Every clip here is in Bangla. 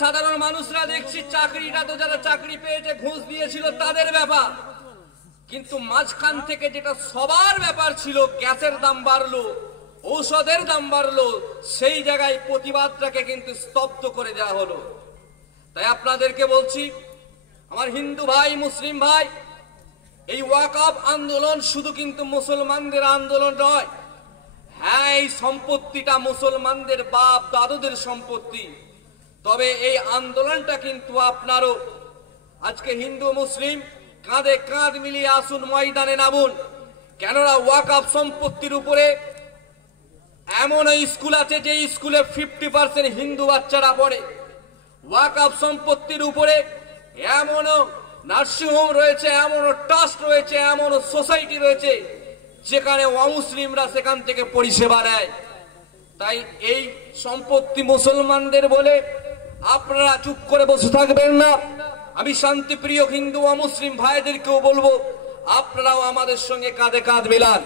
সাধারণ মানুষরা দেখছি চাকরিটা তো যারা চাকরি পেয়েছে ঘুষ দিয়েছিল তাদের ব্যাপার, কিন্তু মাঝখান থেকে যেটা সবার ব্যাপার ছিল, গ্যাসের দাম বাড়লো, ঔষধের দাম বাড়লো, সেই জায়গায় প্রতিবাদটাকে কিন্তু স্তব্ধ করে দেওয়া হলো। তাই আপনাদেরকে বলছি, আমার হিন্দু ভাই, মুসলিম ভাই, এই ওয়াকফ আন্দোলন শুধু কিন্তু মুসলমানদের আন্দোলন নয়। হ্যাঁ, এই সম্পত্তিটা মুসলমানদের বাপ দাদুদের সম্পত্তি, তবে এই আন্দোলনটা কিন্তু আপনারও। আজকে হিন্দু মুসলিম কাঁধে কাঁধ মিলিয়ে আসুন, ময়দানে নামুন। কেননা ওয়াকফ সম্পত্তির উপরে এমন স্কুল আছে যে স্কুলে 50% হিন্দু বাচ্চারা পড়ে। ওয়াকফ সম্পত্তির উপরে এমনও নার্সিংহোম রয়েছে, এমনও ট্রাস্ট রয়েছে, এমনও সোসাইটি রয়েছে যেখানে অমুসলিমরা সেখান থেকে পরিষেবা নেয়। তাই এই সম্পত্তি মুসলমানদের বলে আপনারা চুপ করে বসে থাকবেন না। আমি শান্তিপ্রিয় হিন্দু অমুসলিম ভাইদেরকেও বলবো, আপনারাও আমাদের সঙ্গে কাঁধে কাঁধ মেলান।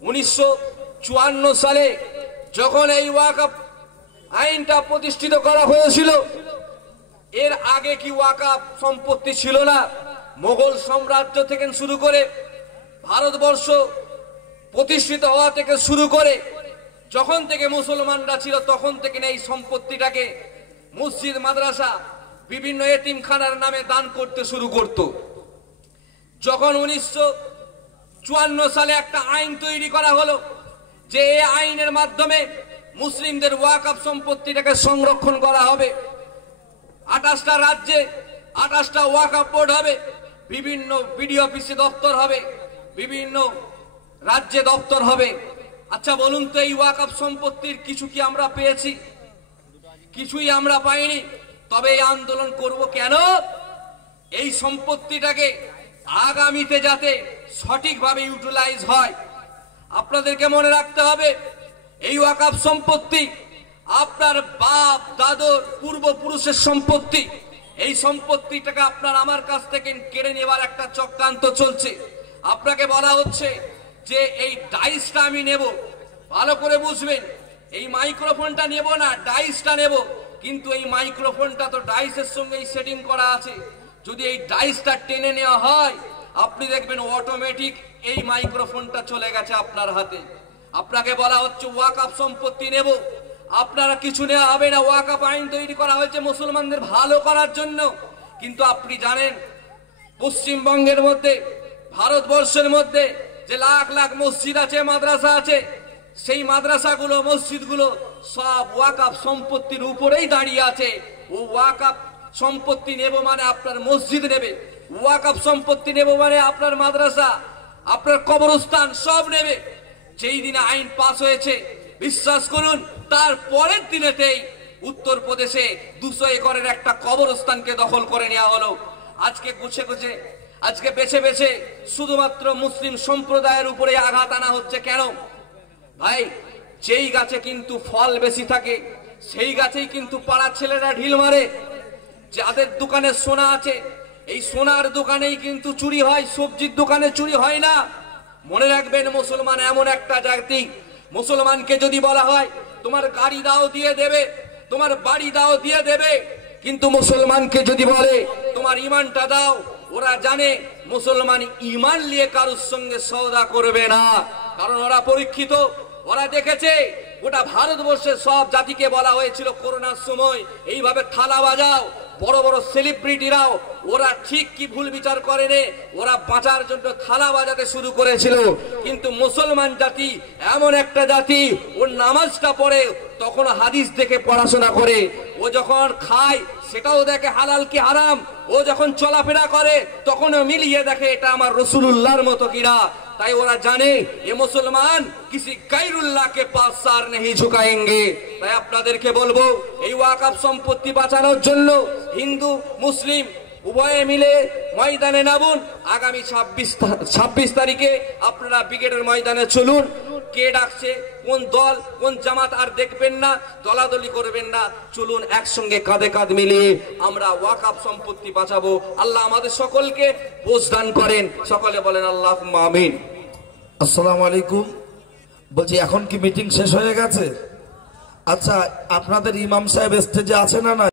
1954 সালে যখন এই ওয়াকফ আইনটা প্রতিষ্ঠিত করা হয়েছিল, এর আগে কি ওয়াকফ সম্পত্তি ছিল না? মোগল সাম্রাজ্য থেকে শুরু করে ভারতবর্ষ প্রতিষ্ঠিত হওয়া থেকে শুরু করে যখন থেকে মুসলমানরা ছিল তখন থেকে এই সম্পত্তিটাকে মসজিদ, মাদ্রাসা, বিভিন্ন এতিমখানার নামে দান করতে শুরু করত। যখন 1954 সালে একটা আইন তৈরি করা হলো যে এই আইনের মাধ্যমে মুসলিমদের ওয়াকফ সম্পত্তিটাকে সংরক্ষণ করা হবে, 28টা রাজ্যে 28টা ওয়াকফ বোর্ড হবে, বিভিন্ন বিডিও অফিসে দপ্তর হবে, বিভিন্ন রাজ্যে দপ্তর হবে। আচ্ছা বলুন তো, এই ওয়াকফ সম্পত্তির কিছু কি আমরা পেয়েছি? কিছুই আমরা পাইনি। তবে এই আন্দোলন করব কেন? এই সম্পত্তিটাকে আগামীতে যাতে সঠিকভাবে ইউটিলাইজ হয়। আপনাদেরকে মনে রাখতে হবে, এই ওয়াকফ সম্পত্তি আপনার বাপ দাদুর পূর্বপুরুষের সম্পত্তি। এই সম্পত্তিটাকে আপনার আমার কাছ থেকে কেড়ে নেবার একটা চক্রান্ত চলছে। আপনাকে বলা হচ্ছে যে এই ডাইসটা আমি নেব। ভালো করে বুঝবেন, এই মাইক্রোফোনটা নেব না, ডাইসটা নেব। কিন্তু এই মাইক্রোফোনটা তো ডাইসের সঙ্গে সেটিং করা আছে। যদি এই ডাইসটা টেনে নেওয়া হয়, আপনি দেখবেন অটোমেটিক এই মাইক্রোফোনটা চলে গেছে আপনার হাতে। আপনাকে বলা হচ্ছে ওয়াকফ সম্পত্তি নেব, আপনারা কিছু নেওয়া হবে না। ওয়াকফ আইন তৈরি করা হয়েছে মুসলমানদের ভালো করার জন্য। কিন্তু আপনি জানেন, পশ্চিমবঙ্গের মধ্যে, ভারতবর্ষের মধ্যে যে লাখ লাখ মসজিদ আছে, মাদ্রাসা আছে, সেই মাদ্রাসাগুলো, মসজিদগুলো সব ওয়াকফ সম্পত্তির উপরেই দাঁড়িয়ে আছে। ও ওয়াকফ সম্পত্তি নেব মানে আপনার মসজিদ নেবে, ওয়াকফ সম্পত্তি নেব মানে আপনার মাদ্রাসা, আপনার কবরস্থান সব নেবে। যেই দিনে আইন পাস হয়েছে, বিশ্বাস করুন তার পরের দিনেতেই উত্তরপ্রদেশে 200 একরের একটা কবরস্থানকে দখল করে নেওয়া হলো। আজকে গুছে গুছে, আজকে বেছে বেছে শুধুমাত্র মুসলিম সম্প্রদায়ের উপরে আঘাত আনা হচ্ছে। কেন ভাই? যেই গাছে কিন্তু ফল বেশি থাকে সেই গাছেই কিন্তু পাড়ার ছেলেরা ঢিল মারে। যাদের দোকানে সোনা আছে, এই সোনার দোকানেই কিন্তু চুরি হয়, সবজির দোকানে চুরি হয় না। মনে রাখবেন, মুসলমান এমন একটা জাতি, মুসলমানকে যদি বলা হয় তোমার গাড়ি দাও দিয়ে দেবে, তোমার বাড়ি দাও দিয়ে দেবে, কিন্তু মুসলমানকে যদি বলে তোমার ইমানটা দাও, ওরা জানে মুসলমান ইমান নিয়ে কারোর সঙ্গে সওদা করবে না। কারণ ওরা পরীক্ষিত, ওরা দেখেছে গোটা ভারতবর্ষের সব জাতিকে বলা হয়েছিল করোনার সময় এইভাবে থালা বাজাও। বড় বড় সেলিব্রিটিরাও ওরা ঠিক কি ভুল বিচার করেনি, ওরা বাঁচার জন্য থালা বাজাতে শুরু করেছিল। কিন্তু মুসলমান জাতি এমন একটা জাতি, ওর নামাজটা পড়ে তখন হাদিস দেখে পড়াশোনা করে, ও যখন খায় সেটাও দেখে হালাল কি হারাম, ও যখন চলাফেরা করে তখনও মিলিয়ে দেখে এটা আমার রাসূলুল্লাহর মতো কিনা। তাই ওরা জানে এ মুসলমান কিসি গায়রুল্লাহ কে পাস সার নেই ঝুকাएंगे। তাই আপনাদেরকে বলবো, এই ওয়াকফ সম্পত্তি বাঁচানোর জন্য হিন্দু মুসলিম উভয়ে মিলে ময়দানে নামুন। আগামী 26 তারিখে আপনারা ব্রিগেডের ময়দানে চলুন। কে ডাকছে, কোন দল, কোন জামাত আর দেখবেন না, দলাদলি করবেন না। চলুন একসঙ্গে কাঁধে কাঁধ মিলিয়ে আমরা ওয়াকফ সম্পত্তি বাঁচাবো। আল্লাহ আমাদের সকলকে বোঝ দান করেন। সকলে বলেন আল্লাহুম্মা আমিন। আসসালামু আলাইকুম। বলছি এখন কি মিটিং শেষ হয়ে গেছে? আচ্ছা, আপনাদের ইমাম সাহেব স্টেজে আছে না?